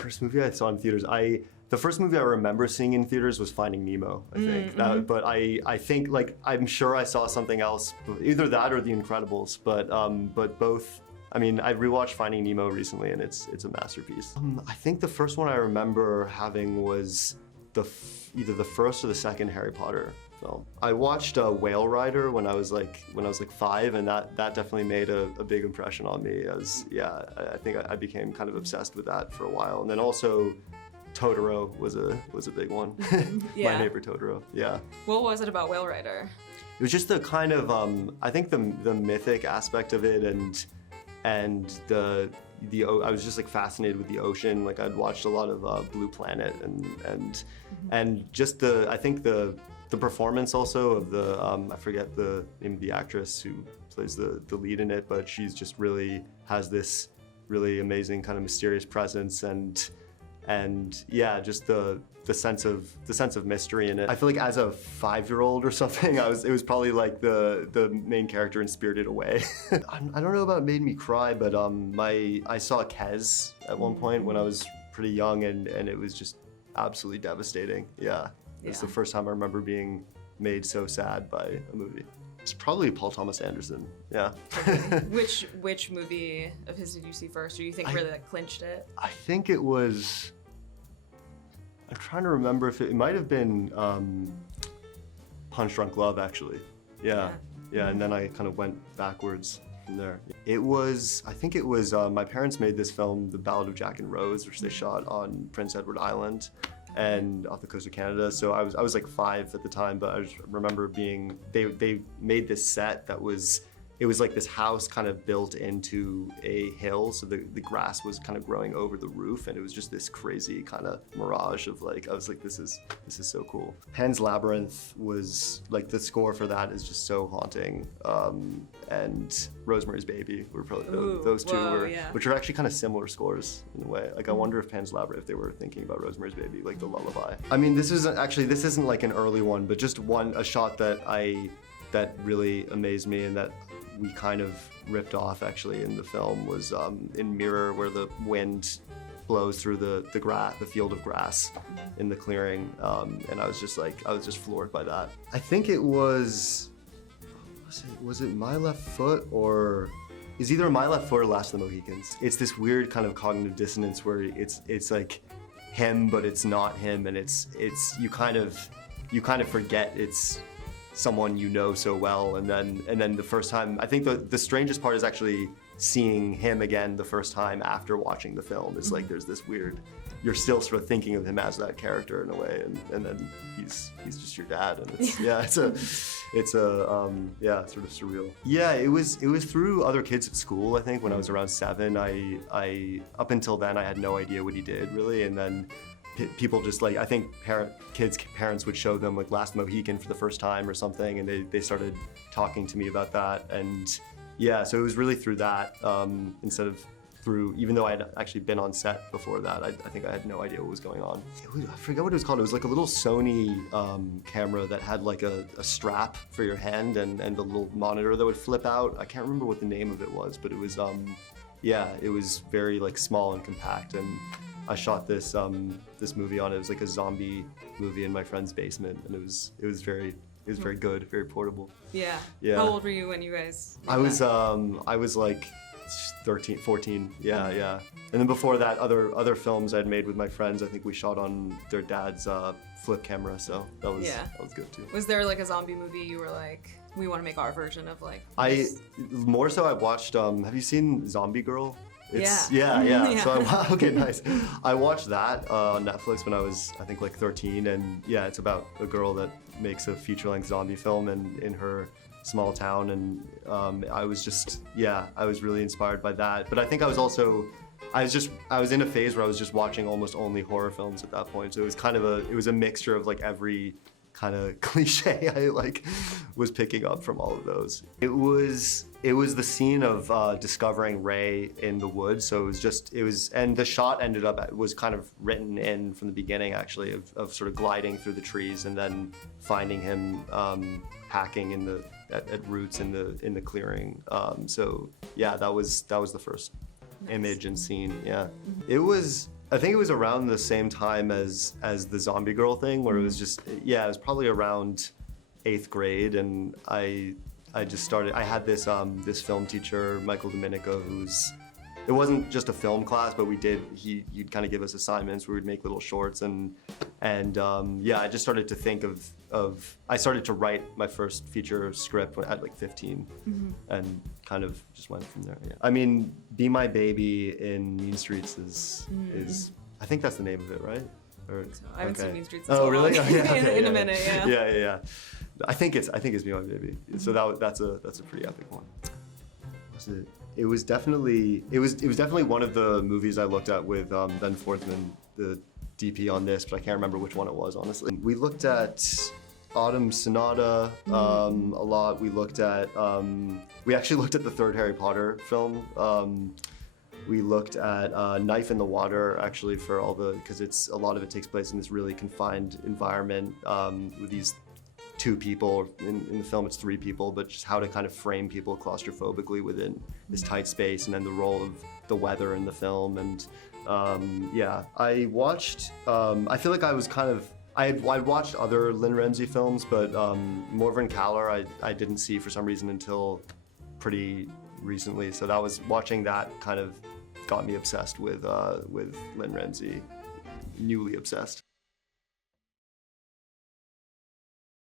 First movie I saw in theaters, the first movie I remember seeing in theaters was Finding Nemo, I think. But I think, like, I'm sure I saw something else, either that or The Incredibles, but both. I mean, I rewatched Finding Nemo recently, and it's a masterpiece. I think the first one I remember having was either the first or the second Harry Potter film. I watched Whale Rider when I was like 5, and that definitely made a big impression on me. I think I became kind of obsessed with that for a while, and then also Totoro was a big one. Yeah. My Neighbor Totoro. Yeah. What was it about Whale Rider? It was just the kind of I think the mythic aspect of it, and I was just like fascinated with the ocean. Like I'd watched a lot of Blue Planet and just I think the performance also of the I forget the name of the actress who plays the lead in it, but she's just really has this really amazing kind of mysterious presence and yeah, just the sense of mystery in it. I feel like as a 5-year-old or something, it was probably like the main character in Spirited Away. I don't know about it made me cry, but I saw Kes at one point when I was pretty young, and it was just absolutely devastating. Yeah, it's the first time I remember being made so sad by a movie. It's probably Paul Thomas Anderson. Yeah. Which movie of his did you see first, or you think really that clinched it? I think it was. I'm trying to remember if it might have been Punch Drunk Love, actually. Yeah, and then I kind of went backwards from there. I think it was, my parents made this film, The Ballad of Jack and Rose, which they shot on Prince Edward Island and off the coast of Canada. So I was like 5 at the time, but I just remember they made this set that was, it was like this house kind of built into a hill, so the grass was kind of growing over the roof, and it was just this crazy kind of mirage of like, I was like, this is so cool. Pan's Labyrinth was like, the score for that is just so haunting, and Rosemary's Baby were probably those two which are actually kind of similar scores in a way. Like I wonder if Pan's Labyrinth, if they were thinking about Rosemary's Baby, like the lullaby. I mean, this isn't like an early one, but just a shot that really amazed me and that we kind of ripped off actually in the film was in Mirror, where the wind blows through the field of grass in the clearing, and I was just floored by that. I think it was it My Left Foot, or it's either My Left Foot or Last of the Mohicans. It's this weird kind of cognitive dissonance where it's like him, but it's not him, and it's you kind of forget it's someone you know so well, and then the first time, I think the strangest part is actually seeing him again the first time after watching the film. It's like there's this weird, you're still sort of thinking of him as that character in a way, and then he's just your dad, and it's sort of surreal. Yeah, it was through other kids at school. I think when I was around 7, I up until then I had no idea what he did really, and then people just like, I think parents would show them like Last Mohican for the first time or something, and they started talking to me about that, and yeah, so it was really through that instead of through, even though I had actually been on set before that, I think I had no idea what was going on. I forget what it was called. It was like a little Sony camera that had like a strap for your hand and a little monitor that would flip out. I can't remember what the name of it was, but it was it was very like small and compact, and I shot this movie on it. It was like a zombie movie in my friend's basement, and it was very good, very portable. Yeah. How old were you when you guys did that? I was like 13, 14. Yeah. And then before that, other films I'd made with my friends, I think we shot on their dad's flip camera, so that was good too. Was there like a zombie movie you were like, we want to make our version of like this? More so I watched, have you seen Zombie Girl? Yeah. So okay, nice. I watched that on Netflix when I was, I think, like 13, and yeah, it's about a girl that makes a feature-length zombie film in her small town, and I was really inspired by that. But I think I was in a phase where I was just watching almost only horror films at that point, so it was a mixture of like every kind of cliche I like was picking up from all of those. It was the scene of discovering Ray in the woods, so and the shot was kind of written in from the beginning actually, of sort of gliding through the trees and then finding him hacking at roots in the clearing. So yeah, that was the first image and scene. Yeah, it was I think it was around the same time as the zombie girl thing, where it was just, yeah, it was probably around 8th grade, and I just started. I had this this film teacher, Michael Domenico, it wasn't just a film class, but he'd kind of give us assignments where we'd make little shorts, and yeah, I just started to think I started to write my first feature script at like 15, and kind of just went from there. Yeah. I mean, Be My Baby in Mean Streets is I think that's the name of it, right? Or, So I haven't seen Mean Streets in Oh, so really? long. Oh, yeah, okay, in a minute, yeah. Yeah. I think it's Be My Baby. So that's a pretty epic one. Was it? It was definitely one of the movies I looked at with Ben Forsman, the DP on this, but I can't remember which one it was, honestly. We looked at Autumn Sonata a lot. We looked at we actually looked at the third Harry Potter film. We looked at Knife in the Water, actually, for because a lot of it takes place in this really confined environment with these 2 people. In the film, it's 3 people, but just how to kind of frame people claustrophobically within this tight space, and then the role of the weather in the film. And yeah, I watched. I feel like I was kind of. I'd watched other Lynn Ramsey films, but Morven Caller I didn't see for some reason until pretty recently. So watching that kind of got me obsessed with Lynn Ramsey, newly obsessed.